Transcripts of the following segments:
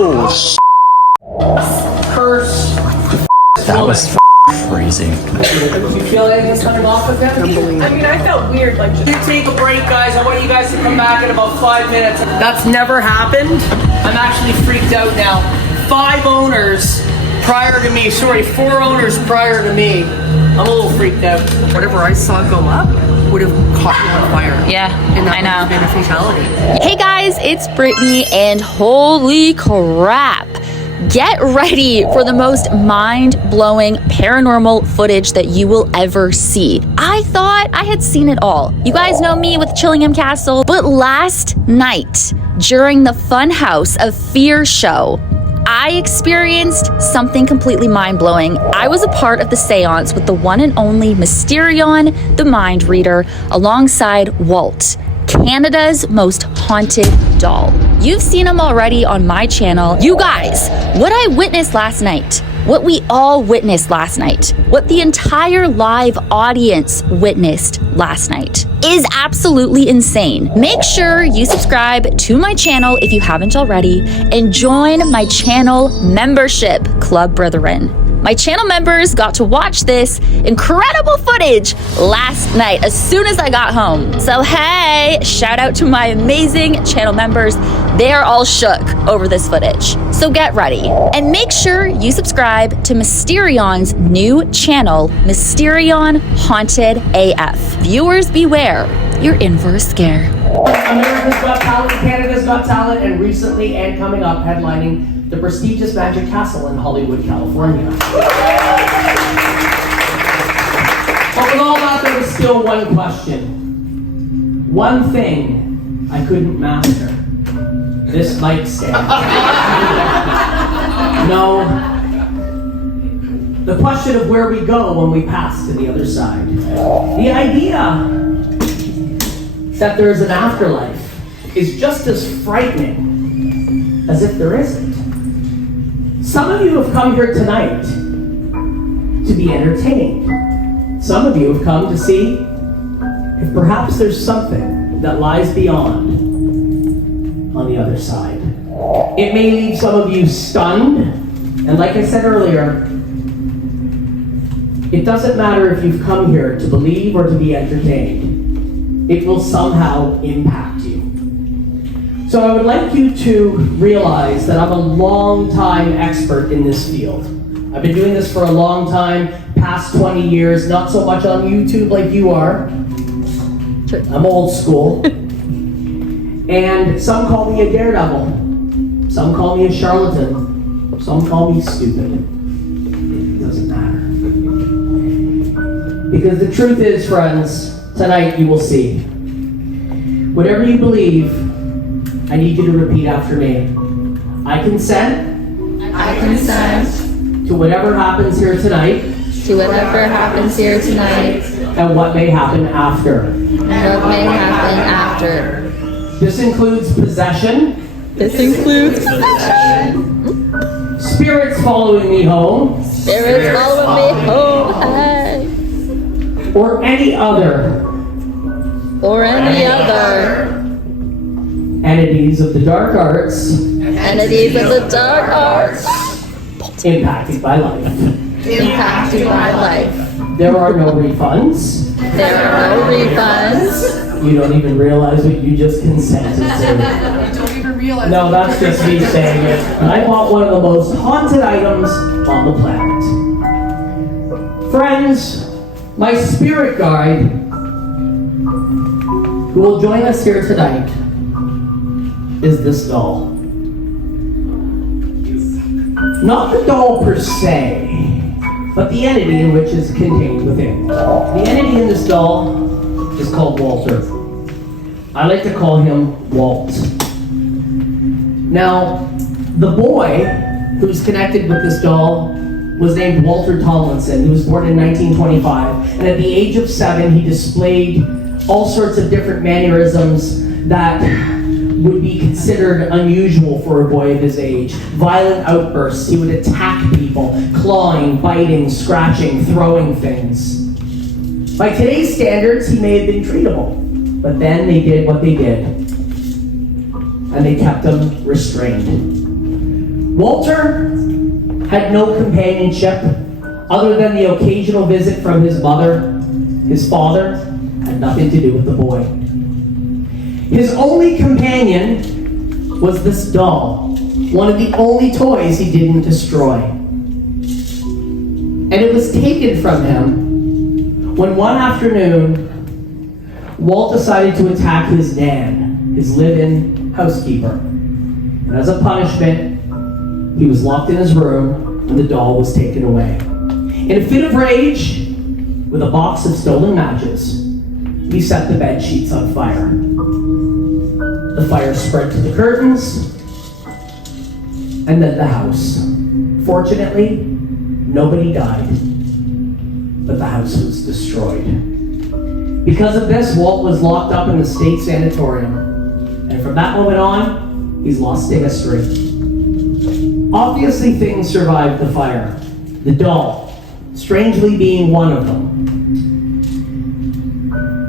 Oh, Curse. that was freezing. You feel anything coming off of that? I mean, I felt weird, like just... You take a break, guys. I want you guys to come back in about 5 minutes. That's never happened. I'm actually freaked out now. 5 owners prior to me. Sorry, 4 owners prior to me. I'm a little freaked out. Whatever I saw go up would have caught me on fire. Yeah, and that I know. would have been a fatality. Hey guys, it's Brittney, and holy crap! Get ready for the most mind-blowing paranormal footage that you will ever see. I thought I had seen it all. You guys know me with Chillingham Castle, but last night, during the Funhouse of Fear show, I experienced something completely mind-blowing. I was a part of the seance with the one and only Mysterion, the Mindreader, alongside Walt, Canada's most haunted doll. You've seen him already on my channel. You guys, what I witnessed last night, what we all witnessed last night, what the entire live audience witnessed last night is absolutely insane. Make sure you subscribe to my channel if you haven't already, and join my channel membership club, brethren. My channel members got to watch this incredible footage last night as soon as I got home. So hey, shout out to my amazing channel members. They are all shook over this footage. So get ready and make sure you subscribe to Mysterion's new channel, Mysterion Haunted AF. Viewers beware, you're in for a scare. America's Got Talent, Canada's Got Talent, and recently and coming up headlining the prestigious Magic Castle in Hollywood, California. But with all that, there was still one question. One thing I couldn't master. This light stand. No. The question of where we go when we pass to the other side. The idea that there is an afterlife is just as frightening as if there isn't. Some of you have come here tonight to be entertained. Some of you have come to see if perhaps there's something that lies beyond on the other side. It may leave some of you stunned, and like I said earlier, it doesn't matter if you've come here to believe or to be entertained. It will somehow impact you. So I would like you to realize that I'm a long-time expert in this field. I've been doing this for a long time, past 20 years, not so much on YouTube like you are. I'm old school. And some call me a daredevil. Some call me a charlatan. Some call me stupid. It doesn't matter. Because the truth is, friends, tonight you will see. Whatever you believe, I need you to repeat after me. I consent. I consent to whatever happens here tonight. to whatever happens here tonight And what may happen after. and what may happen after. This includes possession. This includes Spirits following me home. spirits following me home, hey, Or any other or any other entities of the dark arts entities of the dark arts impacted by life. impacting my life. There are no refunds. There are no refunds. You don't even realize what you just consented to. I don't even realize. No, that's just me saying it. I bought one of the most haunted items on the planet. Friends, my spirit guide, who will join us here tonight, is this doll. Not the doll per se, but the entity in which is contained within. The entity in this doll is called Walter. I like to call him Walt. Now, the boy who's connected with this doll was named Walter Tomlinson. He was born in 1925, and at the age of 7, he displayed all sorts of different mannerisms that would be considered unusual for a boy of his age. Violent outbursts. He would attack people, clawing, biting, scratching, throwing things. By today's standards, he may have been treatable, but then they did what they did, and they kept him restrained. Walter had no companionship other than the occasional visit from his mother. His father had nothing to do with the boy. His only companion was this doll, one of the only toys he didn't destroy. And it was taken from him when one afternoon, Walt decided to attack his nan, his live-in housekeeper. And as a punishment, he was locked in his room when the doll was taken away. In a fit of rage, with a box of stolen matches, he set the bed sheets on fire. The fire spread to the curtains, and then the house. Fortunately, nobody died, but the house was destroyed. Because of this, Walt was locked up in the state sanatorium, and from that moment on, he's lost to history. Obviously, things survived the fire. The doll, strangely being one of them.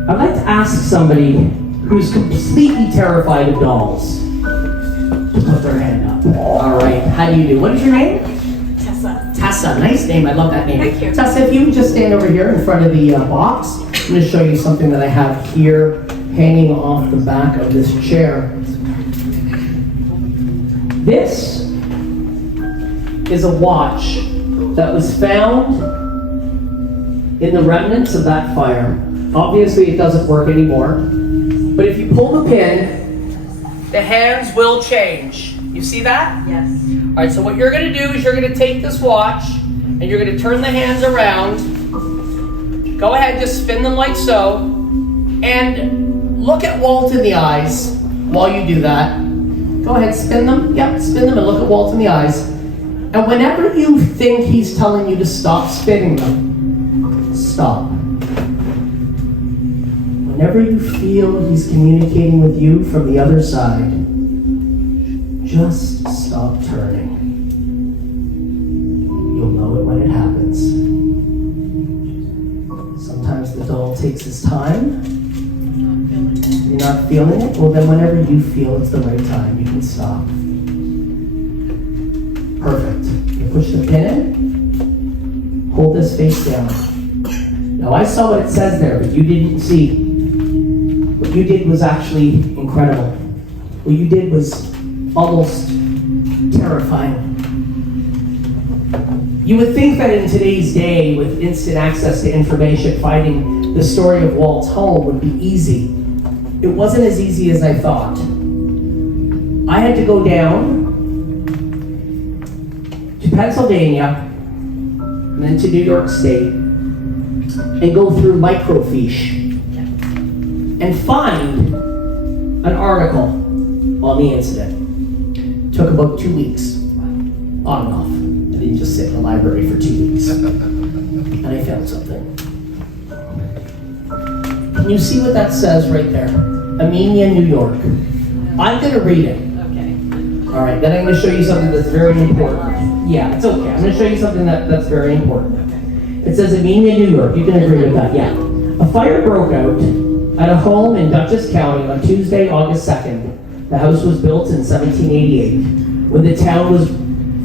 I'd like to ask somebody who's completely terrified of dolls to put their hand up. All right, how do you do? What is your name? Tessa. Tessa, nice name. I love that name. Thank you. Tessa, if you would just stand over here in front of the box, I'm going to show you something that I have here hanging off the back of this chair. This is a watch that was found in the remnants of that fire. Obviously, it doesn't work anymore. But if you pull the pin, the hands will change. You see that? Yes. All right, so what you're going to do is you're going to take this watch and you're going to turn the hands around. Go ahead, just spin them like so. And look at Walt in the eyes while you do that. Go ahead, spin them. Yep, spin them and look at Walt in the eyes. And whenever you think he's telling you to stop spinning them, stop. Whenever you feel he's communicating with you from the other side, just stop turning. You'll know it when it happens. Sometimes the doll takes its time. You're not feeling it? Well, then whenever you feel it's the right time, you can stop. Perfect. You push the pin in. Hold this face down. Now I saw what it says there, but you didn't see. What you did was actually incredible. What you did was almost terrifying. You would think that in today's day, with instant access to information, finding the story of Walt's home would be easy. It wasn't as easy as I thought. I had to go down to Pennsylvania and then to New York State and go through microfiche and find an article on the incident. It took about 2 weeks, on and off. I didn't just sit in the library for 2 weeks. And I found something. Can you see what that says right there? Amenia, New York. I'm going to read it. Okay. All right, then I'm going to show you something that's very important. Yeah, it's okay. I'm going to show you something that's very important. It says Amenia, New York. You can agree with that, yeah. A fire broke out at a home in Dutchess County on Tuesday, August 2nd. The house was built in 1788, when the town was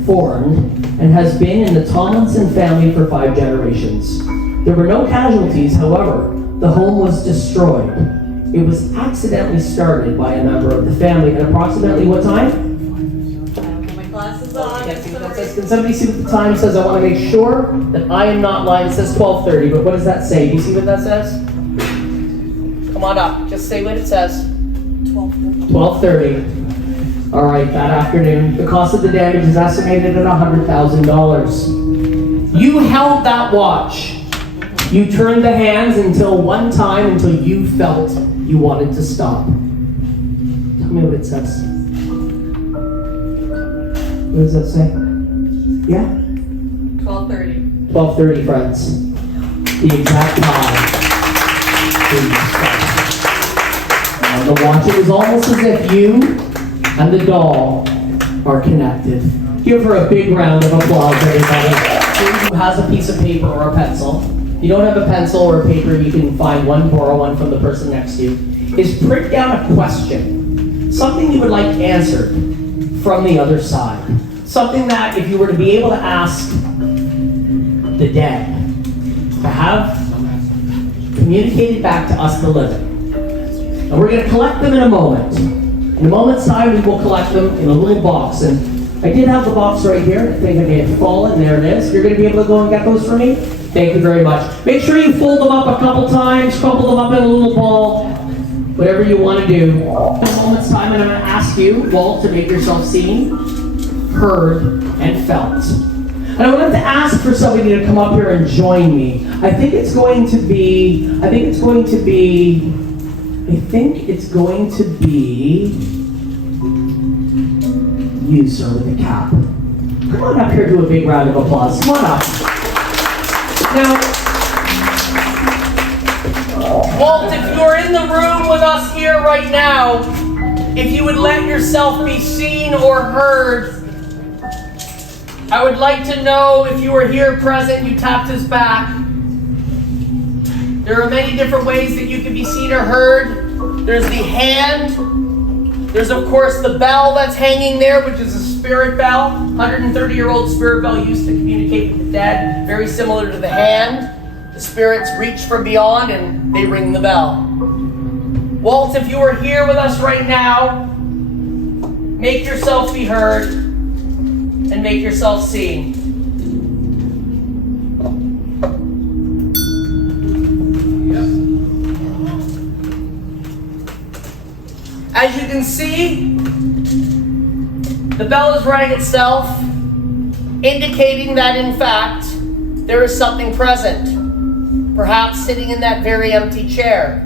formed, and has been in the Tomlinson family for 5 generations. There were no casualties, however. The home was destroyed. It was accidentally started by a member of the family at approximately what time? I don't have my glasses on. Yes, can somebody see what the time says? I want to make sure that I am not lying. It says 12:30, but what does that say? Do you see what that says? Come on up. Just say what it says. 12:30. 12:30. All right, that afternoon. The cost of the damage is estimated at $100,000. You held that watch. You turned the hands until you felt you wanted to stop. Tell me what it says. What does that say? Yeah? 12:30. 12:30, friends. The exact time. The watch, it was almost as if you and the doll are connected. Give her a big round of applause, everybody. Who has a piece of paper or a pencil? If you don't have a pencil or a paper, you can find one, borrow one from the person next to you. Is print down a question. Something you would like answered from the other side. something that if you were to be able to ask the dead to have communicated back to us the living. And we're going to collect them in a moment. In a moment's time, we will collect them in a little box. And I did have the box right here. I think I may have fallen. There it is. You're going to be able to go and get those for me? Thank you very much. Make sure you fold them up a couple times, crumple them up in a little ball, whatever you want to do. In a moment's time, and I'm going to ask you, Walt, to make yourself seen, heard, and felt. And I wanted to ask for somebody to come up here and join me. I think it's going to be you, sir, with the cap. Come on up here, do a big round of applause. Come on up. Now, Walt, if you're in the room with us here right now, if you would let yourself be seen or heard, I would like to know if you were here present, you tapped his back. There are many different ways that you can be seen or heard. There's the hand. There's, of course, the bell that's hanging there, which is a spirit bell. 130-year-old spirit bell used to communicate with the dead. Very similar to the hand. The spirits reach from beyond and they ring the bell. Walt, if you are here with us right now, make yourself be heard and make yourself seen. As you can see, the bell is running itself, indicating that in fact, there is something present, perhaps sitting in that very empty chair.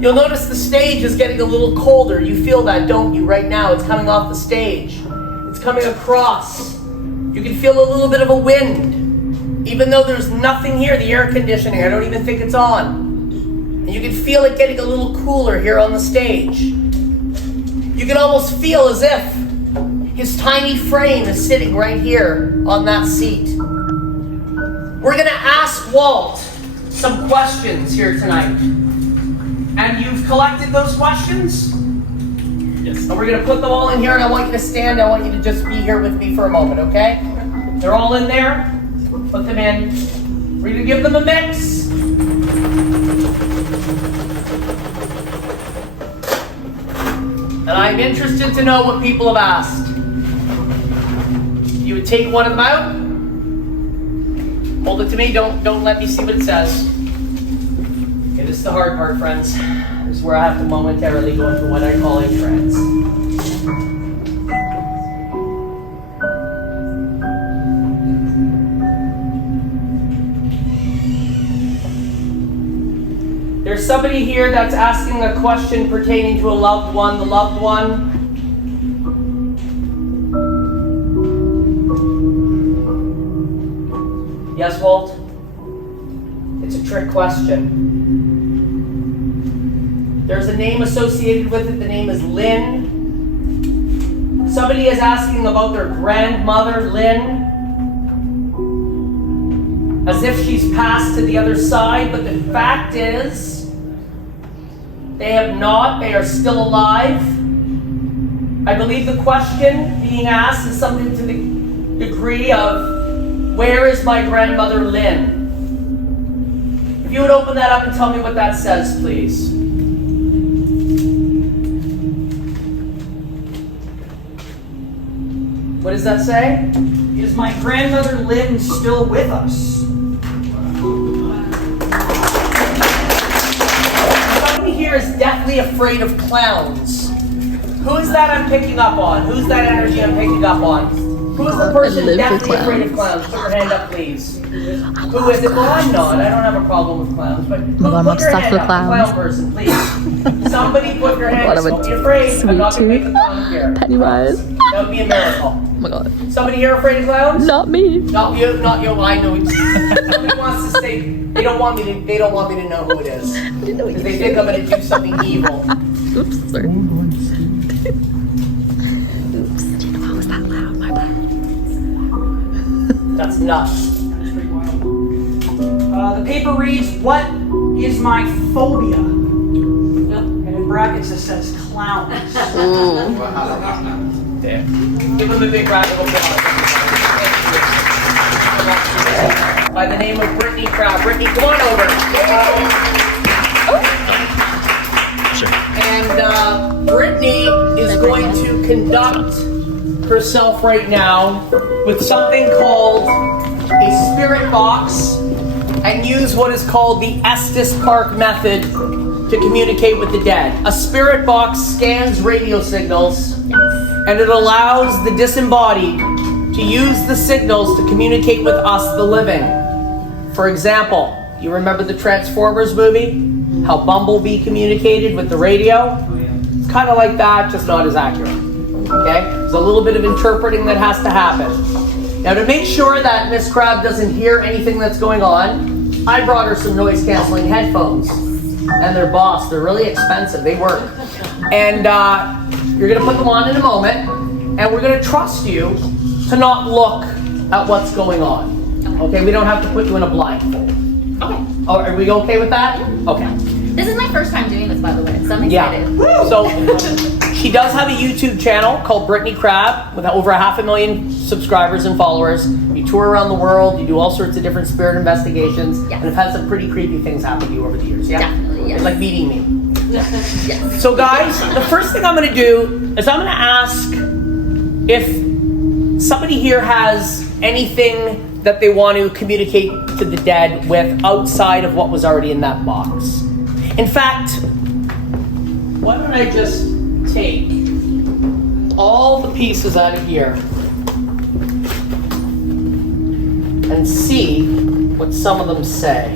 You'll notice the stage is getting a little colder. You feel that, don't you, right now? It's coming off the stage. It's coming across. You can feel a little bit of a wind. Even though there's nothing here, the air conditioning, I don't even think it's on. And you can feel it getting a little cooler here on the stage. You can almost feel as if his tiny frame is sitting right here on that seat. We're going to ask Walt some questions here tonight. And you've collected those questions? Yes. And we're going to put them all in here, and I want you to stand. I want you to just be here with me for a moment, okay? They're all in there. Put them in. We're going to give them a mix. And I'm interested to know what people have asked. You would take one of them out. Hold it to me. Don't let me see what it says. Okay, this is the hard part, friends. This is where I have to momentarily go into what I call a trance. There's somebody here that's asking a question pertaining to a loved one. The loved one. Yes, Walt? It's a trick question. There's a name associated with it. The name is Lynn. Somebody is asking about their grandmother, Lynn. As if she's passed to the other side, but the fact is, they have not. They are still alive. I believe the question being asked is something to the degree of, where is my grandmother Lynn? If you would open that up and tell me what that says, please. What does that say? Is my grandmother Lynn still with us? Somebody here is deathly afraid of clowns. Who is that I'm picking up on? Who's that energy I'm picking up on? Who is the person deathly afraid of clowns? Put your hand up, please. Who is it? Well, I'm not. I don't have a problem with clowns. But who, put your hand up. The clown person, please. Somebody put your hand up. Don't be afraid. I'm not going to make the clown here. Pennywise. That would be a miracle. Oh my god. Somebody here afraid of clowns? Not me. Not you. Not you. I know. Somebody wants to say they don't want me to. They don't want me to know who it is. Because they think I'm going to do something evil. Oops. Sorry. Oops. How was that loud? My bad. That's nuts. The paper reads, "What is my phobia?" And in brackets it says clowns. There. Give him a big round of applause. By the name of Brittney Crabb. Brittney, come on over. And Brittney is going to conduct herself right now with something called a spirit box and use what is called the Estes Park method to communicate with the dead. A spirit box scans radio signals and it allows the disembodied to use the signals to communicate with us, the living. For example, you remember the Transformers movie? How Bumblebee communicated with the radio? It's kind of like that, just not as accurate. Okay? There's a little bit of interpreting that has to happen. Now, to make sure that Miss Crabb doesn't hear anything that's going on, I brought her some noise-canceling headphones. And they're Boss. They're really expensive. They work. And you're going to put them on in a moment, and we're going to trust you to not look at what's going on. Okay? We don't have to put you in a blindfold. Okay. Oh, are we okay with that? Okay. This is my first time doing this, by the way, so I'm excited. Yeah. So she does have a YouTube channel called Brittney Crabb with over 500,000 subscribers and followers. You tour around the world. You do all sorts of different spirit investigations. Yes. And have had some pretty creepy things happen to you over the years. Yeah? Definitely, yes. It's like meeting me. Yes. So guys, the first thing I'm going to do is I'm going to ask if somebody here has anything that they want to communicate to the dead with outside of what was already in that box. In fact, why don't I just take all the pieces out of here and see what some of them say.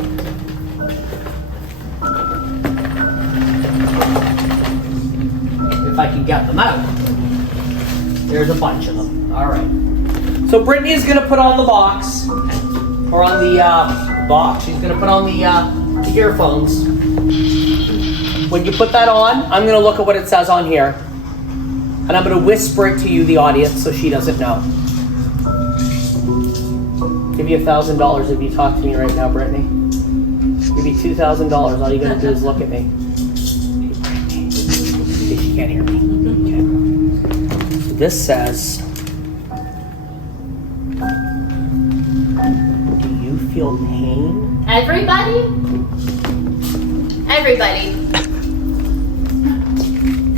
If I can get them out. There's a bunch of them. All right. So Brittney is going to put on the box, or on the box. She's going to put on the earphones. When you put that on, I'm going to look at what it says on here, and I'm going to whisper it to you, the audience, so she doesn't know. Give you $1,000 if you talk to me right now, Brittney. Give you $2,000. All you got to do is look at me. She can't hear me. Okay. So this says, do you feel pain? Everybody? Everybody.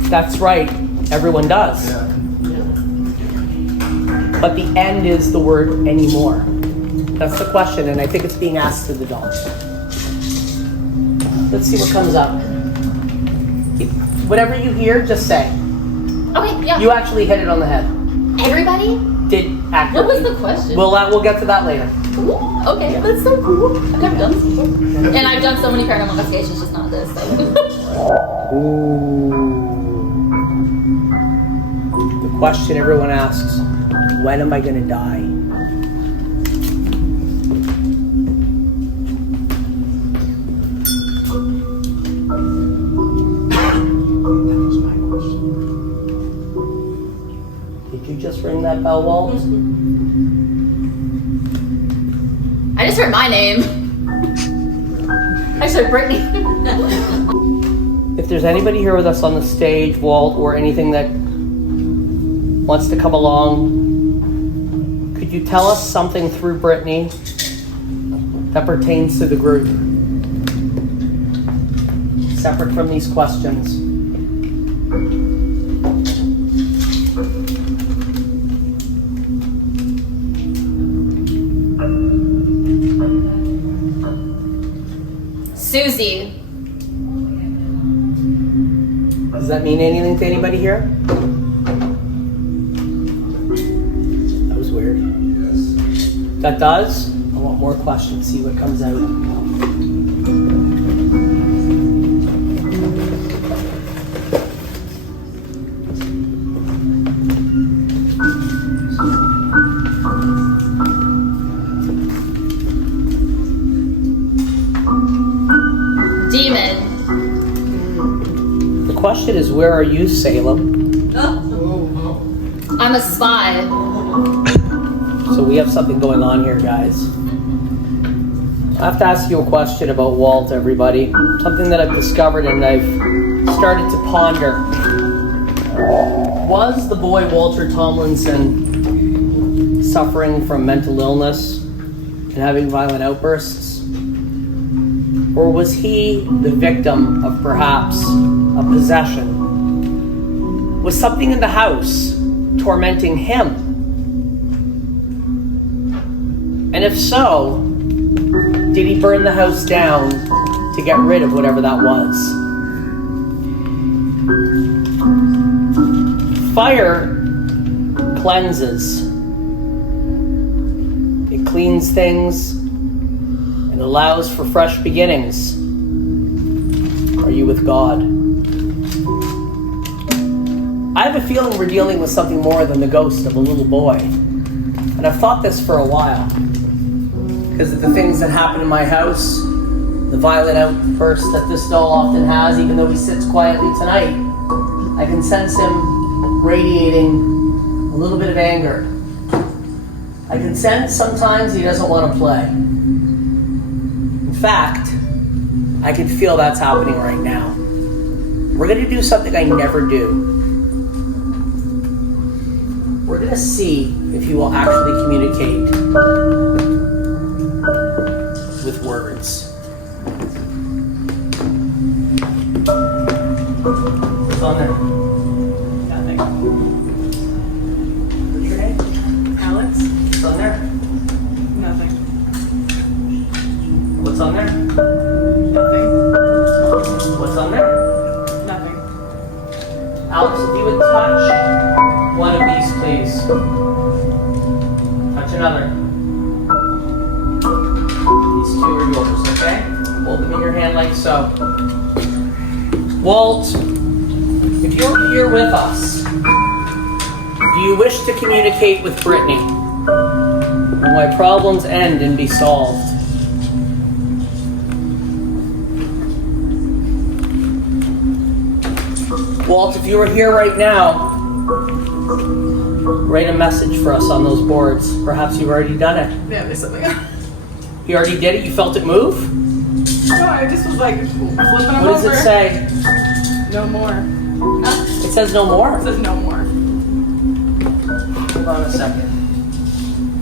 That's right. Everyone does. But the end is the word anymore. That's the question, and I think it's being asked to the doll. Let's see what comes up. Whatever you hear, just say. Okay, yeah. You actually hit it on the head. Everybody? Did accurately. What was the question? We'll get to that later. Ooh, okay, Yeah. that's so cool. I've never done this before. And I've done so many paranormal investigations, just not this. So. Ooh. The question everyone asks, when am I going to die? Did you just ring that bell, Walt? I just heard my name. I just heard Brittney. If there's anybody here with us on the stage, Walt, or anything that wants to come along, could you tell us something through Brittney that pertains to the group? Separate from these questions. Susie. Does that mean anything to anybody here? That was weird. Yes. That does? I want more questions, see what comes out. Demon. The question is, where are you, Salem? I'm a spy. So we have something going on here, guys. I have to ask you a question about Walt, everybody. Something that I've discovered and I've started to ponder. Was the boy Walter Tomlinson suffering from mental illness and having violent outbursts? Or was he the victim of perhaps a possession? Was something in the house tormenting him? And if so, did he burn the house down to get rid of whatever that was? Fire cleanses. It cleans things and allows for fresh beginnings. Are you with God? I have a feeling we're dealing with something more than the ghost of a little boy. And I've thought this for a while. Because of the things that happen in my house, the violent outbursts that this doll often has, even though he sits quietly tonight, I can sense him radiating a little bit of anger. I can sense sometimes he doesn't want to play. In fact, I can feel that's happening right now. We're going to do something I never do. We're going to see if he will actually communicate with words. What's on there? Nothing. What's your name? Alex? What's on there? Nothing. What's on there? Nothing. What's on there? Nothing. Alex, if you would touch one of these, please. Touch another. These two are yours, okay? Hold them in your hand like so. Walt, if you're here with us, do you wish to communicate with Brittney? Will my problems end and be solved? Walt, if you were here right now, write a message for us on those boards. Perhaps you've already done it. Yeah, there's something. You already did it? You felt it move? No, I just was like flipping them over. What does it say? No more. It says no more. It says no more. Hold on a second.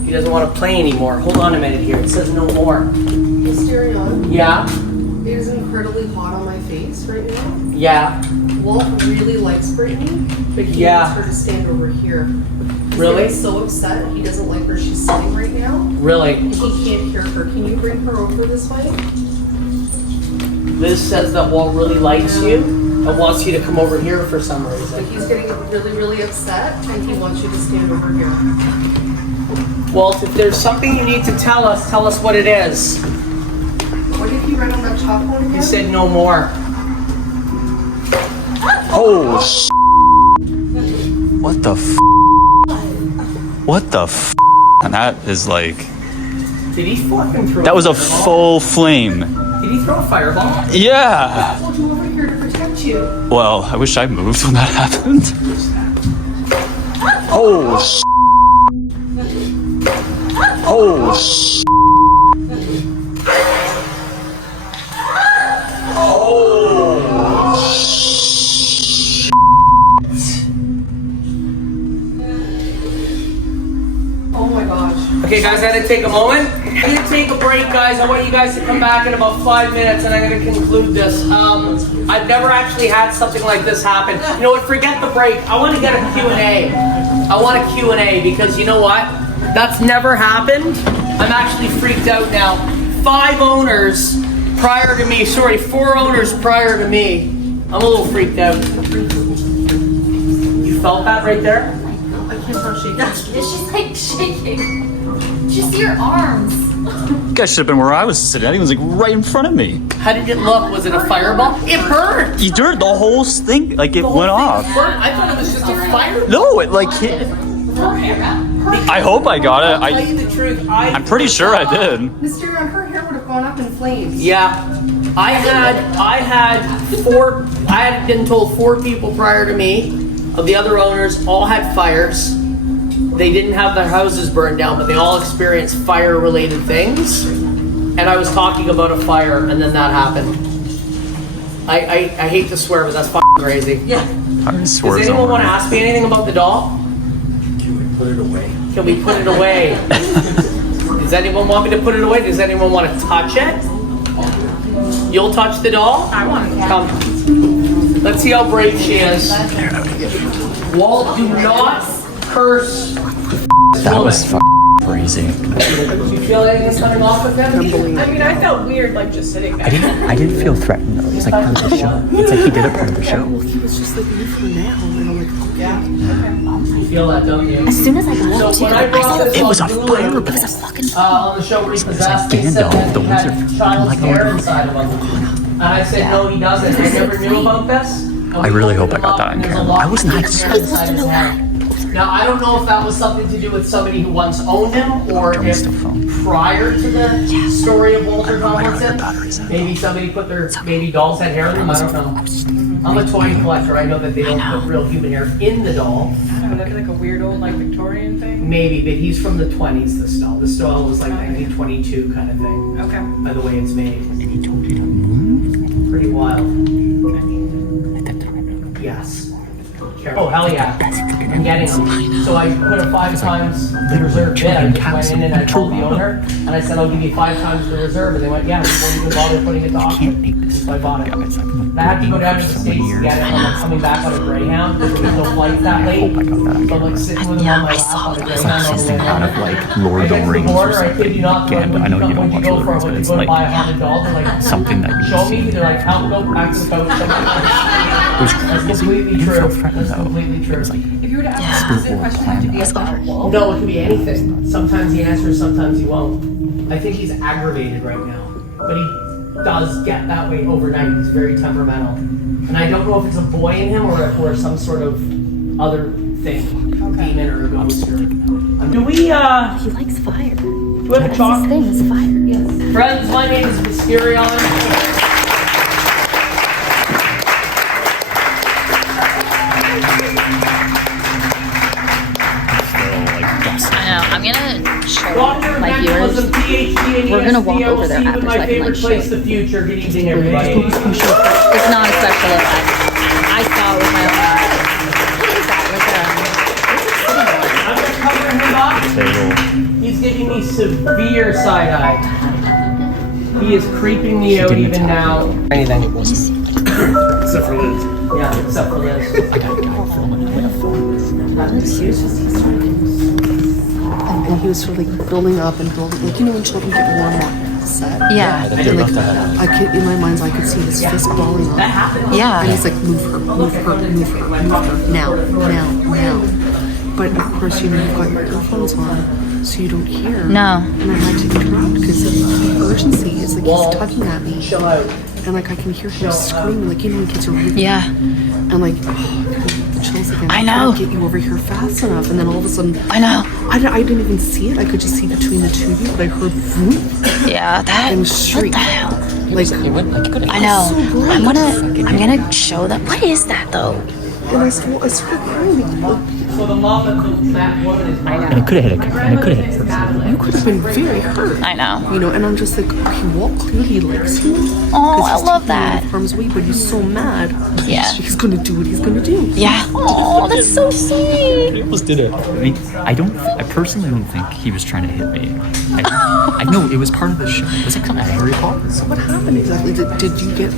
He doesn't want to play anymore. Hold on a minute here. It says no more. Mysterion, Yeah? it is incredibly hot on my face right now. Yeah. Walt really likes Brittney, but he Yeah. wants her to stand over here. He's Really? getting so upset. He doesn't like where she's sitting right now. Really? And he can't hear her. Can you bring her over this way? Liz says that Walt really likes you and wants you to come over here for some But reason. he's getting really, really upset, and he wants you to stand over here. Walt, if there's something you need to tell us what it is. What did he write on that chalkboard again? He said no more. Oh, what the What the And that is like... Did he fucking throw That was a fireball? full flame. Did he throw a fireball? Yeah. I told you over here to protect you. Well, I wish I moved when that happened. Oh, Oh, Oh my gosh. Okay, guys, I had to take a moment. I'm gonna take a break, guys. I want you guys to come back in about 5 minutes, and I'm gonna conclude this. I've never actually had something like this happen. You know what? Forget the break. I want to get a Q&A. I want a Q&A because you know what? That's never happened. I'm actually freaked out now. 5 owners prior to me. Sorry, 4 owners prior to me. I'm a little freaked out. You felt that right there? I can't stop shaking. It's just like shaking. Just your arms. you guys should have been where I was sitting. He was like right in front of me. How did it look? Was it a fireball? It burned. You dirt the whole thing, like it The whole went thing off. burned. I thought it was just a fireball. No, it like hit. I hope I got it. I'll tell you the truth. I'm pretty sure I did. Mysterion, her hair would have gone up in flames. Yeah, I had been told 4 people prior to me of the other owners all had fires. They didn't have their houses burned down, but they all experienced fire-related things. And I was talking about a fire, and then that happened. I hate to swear, but that's fucking crazy. Yeah. I swear. Does anyone want to ask me anything about the doll? Can we put it away? Can we put it away? Does anyone want me to put it away? Does anyone want to touch it? You'll touch the doll? I want to. Come. Let's see how brave she is. Walt, do not curse. That was crazy. Do you feel anything coming off of him? I mean, I felt weird, like just sitting there. I didn't feel threatened though. It was like part of the show. It's like he did it part of the show. He was just like, move her now. And I'm like, okay. Yeah. You feel that, don't you? As soon as I walked So when I in, brought this It was a on Hulu, fireball. it was a fucking on the show Repossessed, they said Gandalf, that the he had wizard. child's Like, hair inside of him. And I said, no, he doesn't. I never knew about this. I really hope I got that on camera. I was not supposed to know that. Now, I don't know if that was something to do with somebody who once owned him, or if prior to the story of Walter Donaldson, maybe somebody put their baby dolls had hair in them. I don't know. I'm a toy collector. I know that they don't put real human hair in the doll. I don't know, that'd be like a weird old like Victorian thing. Maybe, but he's from the 20s, this doll. This doll was like 1922 kind of thing. Okay. By the way it's made. And he told you to move? Pretty wild. Yes. Oh, hell yeah. I'm getting them. So I put a 5 times the reserve bid. I just went in and I told the owner, and I said, I'll give you 5 times the reserve. And they went, yeah, we won't even bother putting it to auction. So I bought it. I had to go down to the States to get it when I'm coming back on a Greyhound, because there was no flight that late. I got that on So I'm like sitting with him on my lap on a It's Greyhound like on the way something out of down. like Lord I of get the to the Rings or border, I kid you not, something. when I know you when don't watch go Lord of the for Rings, when but you it's go to like buy a haunted doll, they're like, something that you show me, they're like, help go back to the coach. That's completely true. That's completely true. If you were to ask a specific question, have to be about Walt. No, it could be anything. Sometimes he answers, sometimes he won't. I think he's aggravated right now, but he does get that way overnight. He's very temperamental, and I don't know if it's a boy in him or some sort of other thing, demon or a ghost. Do we He likes fire. do we have a chalk? His thing is fire. Yes. Friends, my name is Mysterion. I know. I'm gonna show Doctor my viewers. Evangelism, PhD in We're gonna walk over there ESPOC, after my so I can, favorite like, place, show the future. Good evening, everybody. It's not a special effect. I saw it with my own eyes. What is that? I'm just covering him up. He's giving me severe side eye. He is creeping me out even now. Anything. Except for Liz. Yeah, except for this. I gotta film it. I'm gonna film And he was sort of like building up and building, like, you know, when children get warm on the set. Yeah. That they're about to have. I could, in my mind's eye, I could see his fist balling on. That happened. Yeah. And he's like, move her, move her, move her, move her, now, now, now. But of course, you know, you've got your earphones on, so you don't hear. No. And I had to interrupt because the urgency is like he's tugging at me. Chill out. And like I can hear him screaming, like, you know, when kids are really. Yeah. And like, the chills again. I know. Can't get you over here fast enough. And then all of a sudden, I know. I didn't even see it. I could just see between the two of you, but I heard whoop Yeah. That. and What shriek. the hell? Like, I know. I'm gonna show them. What is that though? and I started crying. So the mom that woman is And it could have hit a, and it could have hit her. You could have been very hurt. I know. You know, and I'm just like, okay, Walt clearly likes you. Oh, 'cause I he's love taking you that. out of harm's way, but he's so mad. Yeah. He's gonna do what he's gonna do. Yeah. Oh, that's so sweet. He almost did it. I mean, I personally don't think he was trying to hit me. I know it was part of the show. Was it kind of Harry Potter? So what happened exactly? Did you get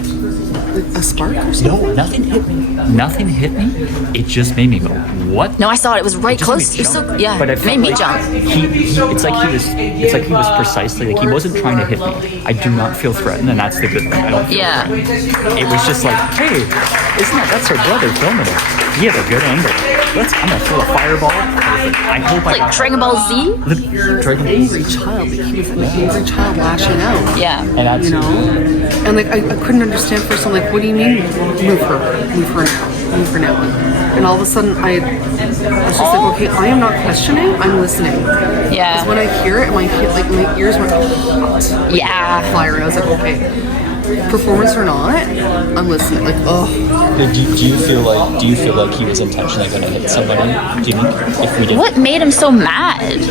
a spark or something? No, nothing hit me. Nothing hit me. It just made me go, what? No, I saw it. It was right Just close. made It was so, jump. yeah. But I It felt made me like jump. It's like he was precisely like he wasn't trying to hit me. I do not feel threatened, and that's the good thing. I don't feel Yeah. threatened. It was just like, hey, that's our brother filming it. He had a good angle. I'm gonna throw a fireball. Perfect. I hope I Like got Dragon Ball Z? Dragon Ball Angry Z. child. Like, he was an angry child lashing out. Yeah. And that's You know? And like I couldn't understand first. I'm like, what do you mean? Move her now. And all of a sudden I was just like, okay, I am not questioning, I'm listening. Yeah. Because when I hear it, my ears went hot Yeah. fire, and I was like, okay. performance or not, I'm listening. Like, oh, Do you feel like he was intentionally going to hit somebody? Do you think if we did? What made him so mad? he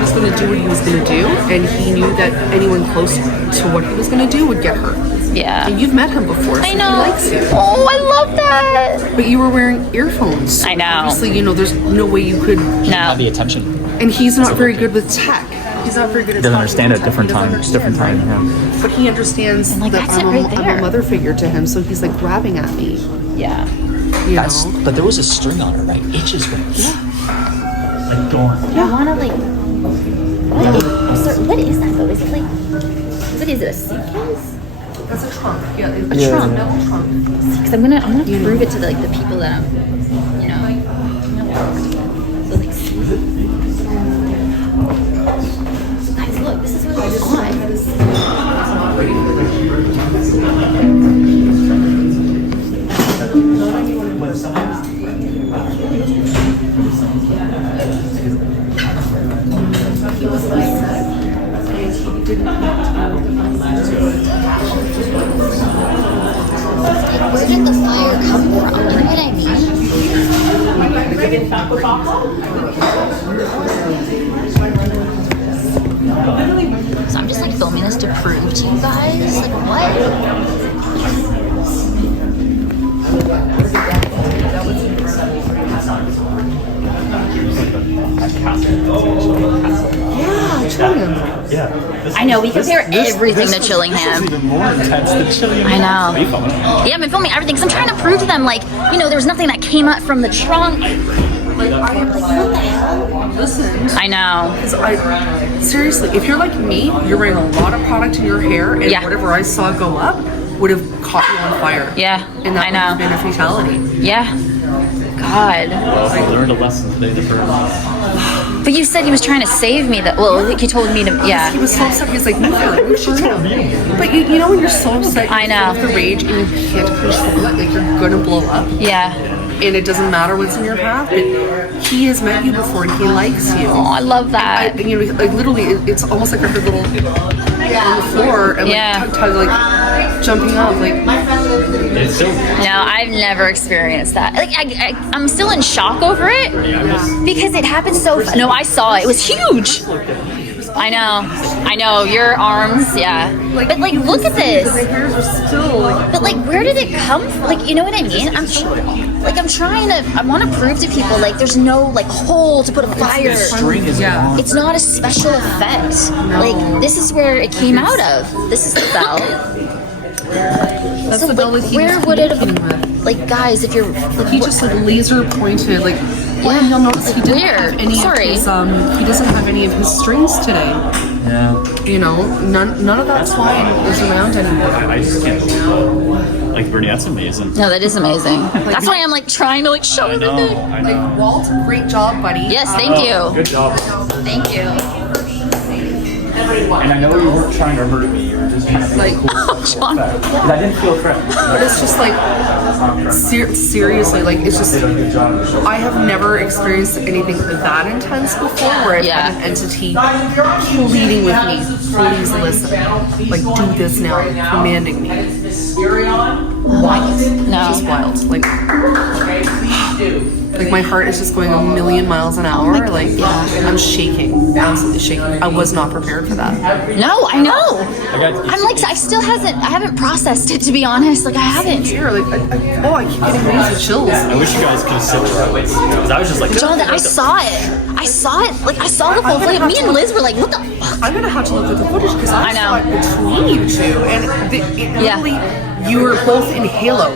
was gonna do what he was gonna do, and he knew that anyone close to what he was gonna do would get hurt. Yeah. And you've met him before, so I know. he likes you. Oh, I love that. But you were wearing earphones. I know. Obviously, you know, there's no way you could. No. Have the attention. And he's not very good with tech. He's not very good at Doesn't talking understand with at tech. different He doesn't times. understand, Different time. right? Yeah. But he understands And, like, that that's it I'm right a there. mother figure to him, so he's like grabbing at me. Yeah. You That's. know? But there was a string on her, right? Itches with. Yeah. Like going. I want to like. What is that though? Is it like? What is it? A suitcase? That's a trunk. Yeah, A trunk. metal trunk. Because I'm gonna prove it to the people that I'm, you know. So like, guys, look, this is what it was on. Where did the fire come from? You know what I mean? So I'm just like filming this to prove to you guys, like what? Yeah, Chillingham. Yeah. I know we compare everything to Chillingham. Even more intense than Chillingham. I know. Are you filming? Yeah, I've been filming everything because I'm trying to prove to them, like, you know, there's nothing that came up from the trunk. Like, I am like, what the hell? Listen. I know. Seriously, if you're like me, you're wearing a lot of product in your hair, and Yeah. whatever I saw go up would have caught you on fire. Yeah, And that I would have know. been a fatality. Yeah. God. Well, we learned a lesson today. The first. But you said he was trying to save me. That well, he told me to. He Yeah. was so upset. He's like, move her. But you know when you're so upset, I know. you have the rage and you can't control it, like you're gonna blow up. Yeah. And it doesn't matter what's in your path, but he has met you before and he likes you. Oh, I love that. You know, like literally, it's almost like I heard little on the floor and like Yeah. tug, like jumping up, like. It's so. No, I've never experienced that. Like, I'm still in shock over it because it happened so. No, I saw it. It was huge. I know. Your arms, yeah. But like, look at this. The hairs are still like. But like, where did it come from? Like, you know what I mean? I want to prove to people like there's no like hole to put a fire. String is long. It's not a special effect. Like this is where it came out of. This is the bell. That's So the bell that like, he where was would it communicating have? with. Like guys, if you're like, He just like laser pointed, like. Yeah, you'll notice he didn't Weird. have any Sorry. of his, he doesn't have any of his strings today. Yeah. You know, none of that twine is around anymore. I just can't. Like Brittney, that's amazing. No, that is amazing. That's why I'm like trying to like show I know. everything. I know. Like, Walt, great job, buddy. Yes, thank you. Good job. Thank you. And I know you weren't trying to hurt me. You were just trying to Like, make it cool. John. Because I didn't feel threatened. but it's just like, seriously, like, it's just, I have never experienced anything that intense before where I've Yeah. had an entity pleading with me, please listen, like, do this now, commanding me. Wild. No. Just wild. Like my heart is just going a million miles an hour. Like, I'm shaking, absolutely shaking. I was not prepared for that. No, I know. I haven't processed it to be honest. Like I haven't. Here, like, I keep getting major chills. I wish you guys could have seen it. Because I was just like, Jonathan, I saw it. Like I saw the full footage. Me and Liz were like, what the fuck? I'm gonna have to look at the footage because I know. saw it between you two, and literally, you were both in halo,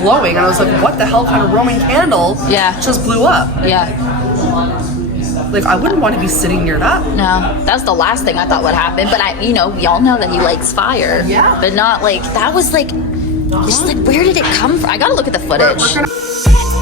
glowing, and I was like, what the hell kind of Roman candle just blew up? Yeah. Like, I wouldn't want to be sitting near that. No, that was the last thing I thought would happen. But y'all know that he likes fire. Yeah. But not like that was like, just like where did it come from? I gotta look at the footage. We're gonna-